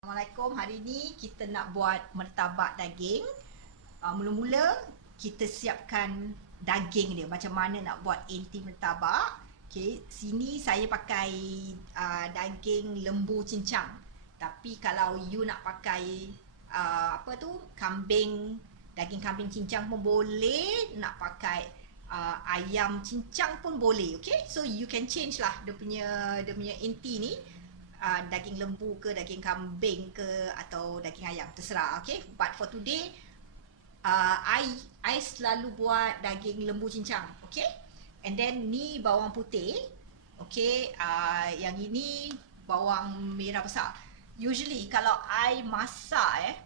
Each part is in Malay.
Assalamualaikum. Hari ni kita nak buat martabak daging. Mula-mula kita siapkan daging dia. Macam mana nak buat inti martabak. Okay, sini saya pakai daging lembu cincang. Tapi kalau you nak pakai kambing, daging kambing cincang pun boleh. Nak pakai ayam cincang pun boleh. Okay, so you can change lah dia punya inti ni. Daging lembu ke, daging kambing ke, atau daging ayam, terserah. Okay, but for today I selalu buat daging lembu cincang. Okay, and then ni bawang putih. Okay, yang ini bawang merah besar. Usually kalau I masak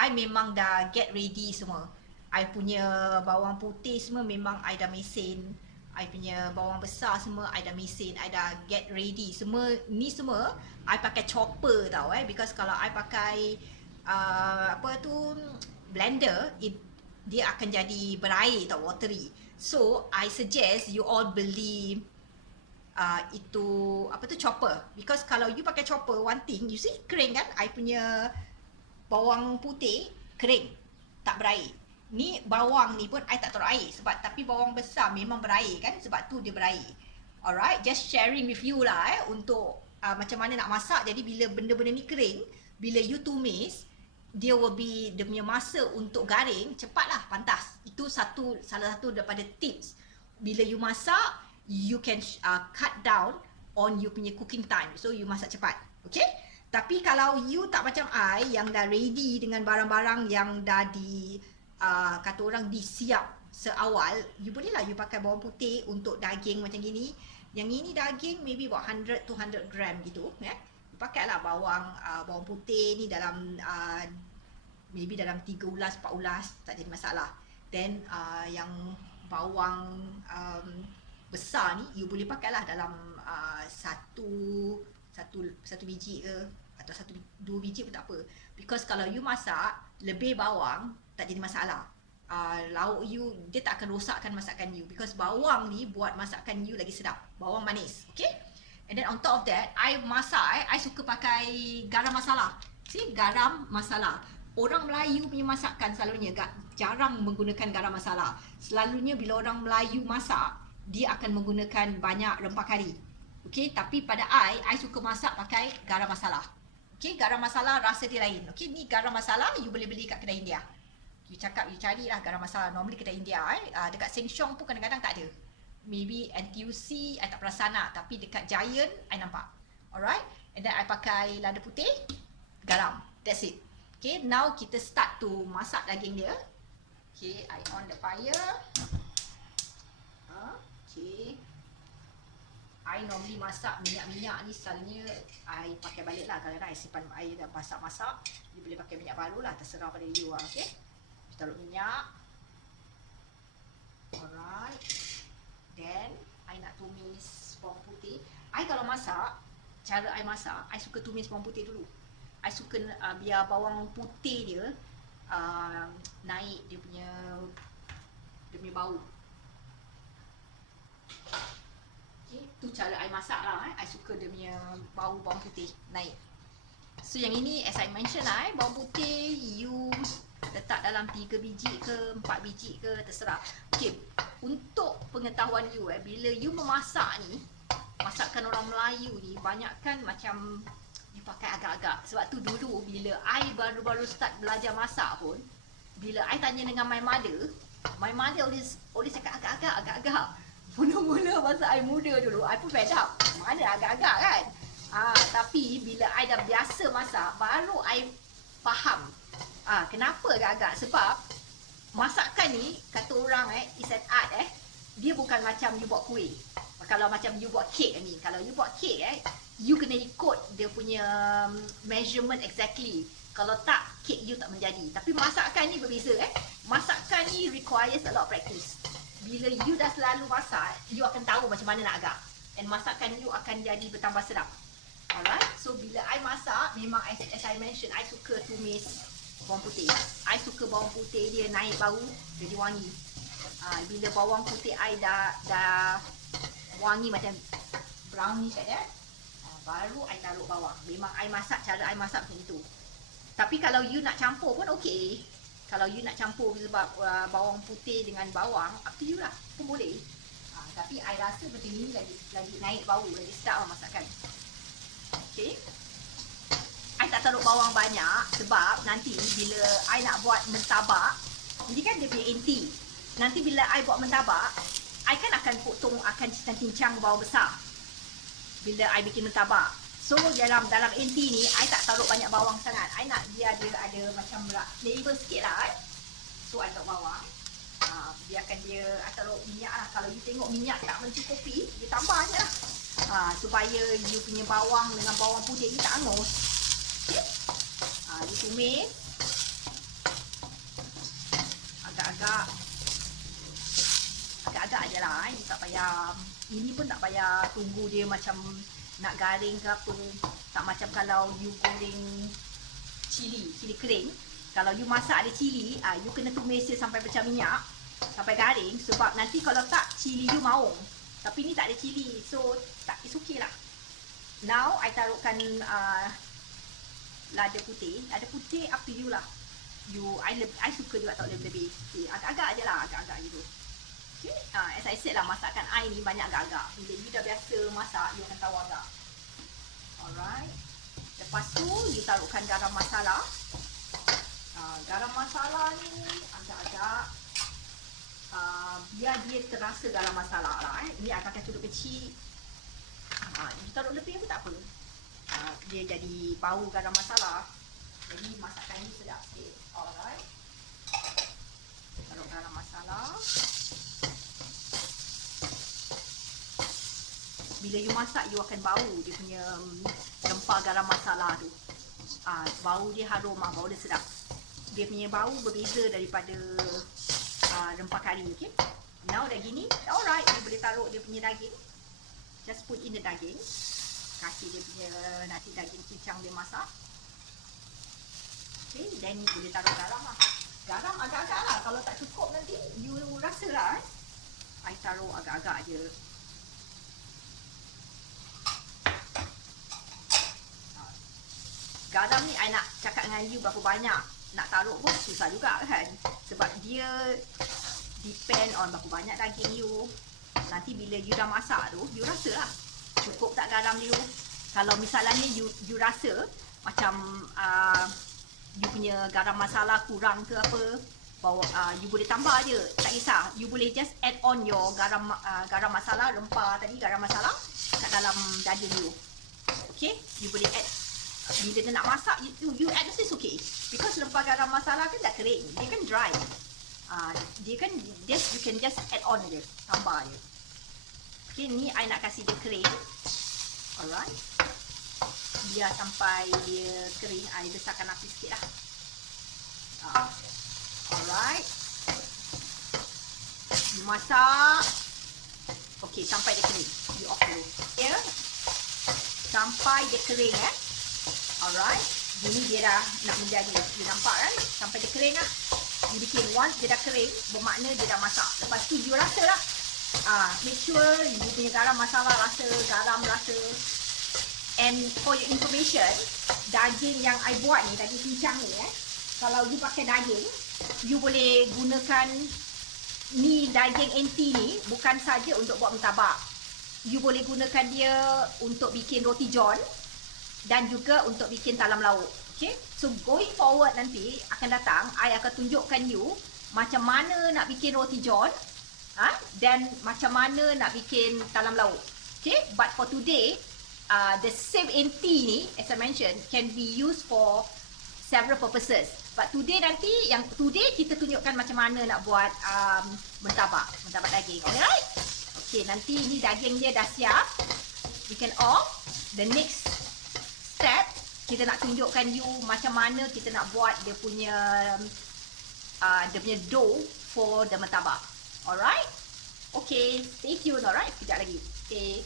I memang dah get ready semua. I punya bawang putih semua memang I dah mesin. I punya bawang besar semua I dah mesin, I dah get ready. Semua ni semua I pakai chopper tau because kalau I pakai blender, dia akan jadi berair tau, watery. So I suggest you all beli chopper, because kalau you pakai chopper, one thing you see kering kan, I punya bawang putih kering, tak berair. Ni bawang ni pun I tak taruh air tapi bawang besar memang berair kan, sebab tu dia berair. Alright, just sharing with you lah untuk macam mana nak masak. Jadi bila benda-benda ni kering, bila you tumis, dia punya masa untuk garing cepatlah, pantas. Itu salah satu daripada tips. Bila you masak, you can cut down on you punya cooking time, so you masak cepat. Okay, tapi kalau you tak macam I yang dah ready dengan barang-barang yang dah kata orang disiap seawal, you boleh lah you pakai bawang putih untuk daging macam gini. Yang ini daging maybe about 100-200 gram gitu ya. You pakai lah bawang putih ni dalam maybe dalam 3 ulas 4 ulas, tak jadi masalah. Then yang bawang besar ni you boleh pakai lah dalam satu biji ke, atau 1-2 biji pun tak apa. Because kalau you masak lebih bawang, tak jadi masalah. Lauk you, dia tak akan rosakkan masakan you, because bawang ni buat masakan you lagi sedap. Bawang manis. Okay, and then on top of that, I masak I suka pakai garam masala. See, garam masala. Orang Melayu punya masakan selalunya jarang menggunakan garam masala. Selalunya bila orang Melayu masak, dia akan menggunakan banyak rempah kari. Okay, tapi pada I suka masak pakai garam masala. Okay, garam masala rasa dia lain. Okay, ni garam masala you boleh beli kat kedai India. You carilah garam masala, normally kedai India dekat Sheng Siong pun kadang-kadang tak ada. Maybe NTUC I tak perasan lah, tapi dekat Giant I nampak. Alright, and then I pakai lada putih, garam, that's it. Okay, now kita start to masak daging dia. Okay, I on the fire. Okay, I normally masak minyak ni selalunya I pakai balik lah. Kadang-kadang I simpan air dah masak-masak, you boleh pakai minyak baru lah, terserah pada you lah. Okay, taruh minyak. Alright, then I nak tumis bawang putih. I kalau masak, cara I masak, I suka tumis bawang putih dulu. I suka biar bawang putih dia naik dia punya bau. Okay, tu cara I masak lah. I suka dia punya bau bawang putih naik. So yang ini as I mention lah, bawang putih you letak dalam 3 biji ke 4 biji ke, terserah. Okay, untuk pengetahuan you bila you memasak ni, masakan orang Melayu ni banyakkan macam you pakai agak-agak. Sebab tu dulu bila I baru-baru start belajar masak pun, bila I tanya dengan my mother always cakap agak-agak. Mula-mula masa I muda dulu, I pun fed up. Mana agak-agak kan? Tapi bila I dah biasa masak, baru I faham kenapa agak-agak. Sebab masakan ni, kata orang is an art dia bukan macam you buat kuih. Kalau macam you buat kek ni, kalau you buat kek you kena ikut dia punya measurement exactly. Kalau tak, kek you tak menjadi. Tapi masakan ni berbeza Masakan ni requires a lot of practice. Bila you dah selalu masak, you akan tahu macam mana nak agak, and masakan you akan jadi bertambah sedap. Alright, so bila I masak, memang as I mention, I suka tumis bawang putih. I suka bawang putih dia naik bau, jadi wangi. Bila bawang putih I dah wangi macam brownish baru I taruh bawang. Memang I masak, cara I masak macam itu. Tapi kalau you nak campur pun okey. Kalau you nak campur sebab bawang putih dengan bawang, up to you lah, pun boleh. Tapi I rasa benda ni lagi naik bau, lagi sedap lah masakan. Okay. I tak taruh bawang banyak sebab nanti bila I nak buat mentabak, ini kan dia punya inti. Nanti bila I buat mentabak, I kan akan potong, akan cincang-cincang bawang besar bila I bikin mentabak. So dalam inti ni, I tak taruh banyak bawang sangat. I nak dia ada macam flavor sikit lah. So I taruh bawang. Biarkan dia, I taruh minyak lah. Kalau you tengok minyak tak mencukupi, you tambah je lah. Supaya you punya bawang dengan bawang putih ni tak angus. Okay. You tumis. Agak-agak je lah. You tak payah, ini pun tak payah tunggu dia macam nak garing ke apa. Tak macam kalau you goreng cili kering. Kalau you masak ada cili, you kena tumis dia sampai pecah minyak, sampai garing. Sebab nanti kalau tak, cili you maung. Tapi ni tak ada cili, so tak, it's okay lah. Now, I taruhkan lada putih. Lada putih up to you lah. I suka juga taruh lebih-lebih. Okay, agak-agak je lah, agak-agak gitu. Okay, as I said lah, masakan I ni banyak agak-agak. Bila you dah biasa masak, you akan tahu agak. Alright. Lepas tu, you taruhkan garam masala. Garam masala ni agak-agak biar dia terasa garam masala lah. Ni I pakai cubit kecil. You taruh lebih pun tak apa. Dia jadi bau garam masala. Jadi masakan ni sedap sikit. Alright. Taruh garam masala. Bila you masak, you akan bau dia punya rempah garam masala tu. Bau dia harum, bau dia sedap. Dia punya bau berbeza daripada rempah kari, okay? Now dah gini, alright, you boleh taruh dia punya daging. Just put in the daging. Kasih dia punya, nanti daging cincang dia masak. Okay, then you boleh taruh garam lah. Garam agak-agak lah, kalau tak cukup nanti, you rasa lah. I taruh agak-agak je. Garam ni I nak cakap dengan you berapa banyak nak taruh pun susah juga kan. Sebab dia depend on berapa banyak daging you. Nanti bila you dah masak tu, you rasa lah cukup tak garam you. Kalau misalnya you rasa macam you punya garam masala kurang ke apa, you boleh tambah je, tak kisah. You boleh just add on your garam masala, rempah tadi, garam masala kat dalam daging you. Okay, you boleh add. Bila dia nak masak, you add this is okay. Because rempah garam masala kan dah kering, dia kan dry. Dia kan, you can just add on je, tambah je. Okay, ni I nak kasih dia kering. Alright. Biar sampai dia kering, I besarkan api sikit lah. Alright. You masak. Okay, sampai dia kering. You off dulu. Ya. Sampai dia kering Alright. Gini dia dah nak menjadi. You nampak kan? Sampai dia kering lah. You bikin once dia dah kering, bermakna dia dah masak. Lepas tu you rasa lah. Make sure you punya garam masala rasa, garam rasa. And for your information, daging yang I buat ni, daging cincang ni kalau you pakai daging, you boleh gunakan ni daging enti ni bukan saja untuk buat mentabak. You boleh gunakan dia untuk bikin roti john dan juga untuk bikin talam lauk. Okay? So going forward nanti akan datang, I akan tunjukkan you macam mana nak bikin roti john dan macam mana nak bikin talam lauk. Okay? But for today, the same enti ni, as I mentioned, can be used for several purposes. But today kita tunjukkan macam mana nak buat mentabak daging. Alright? Okay, nanti ni daging dia dah siap. We can off. The next step, kita nak tunjukkan you macam mana kita nak buat dia punya dough for the mentabak. Alright? Okay, stay tuned. Alright, sekejap lagi. Okay.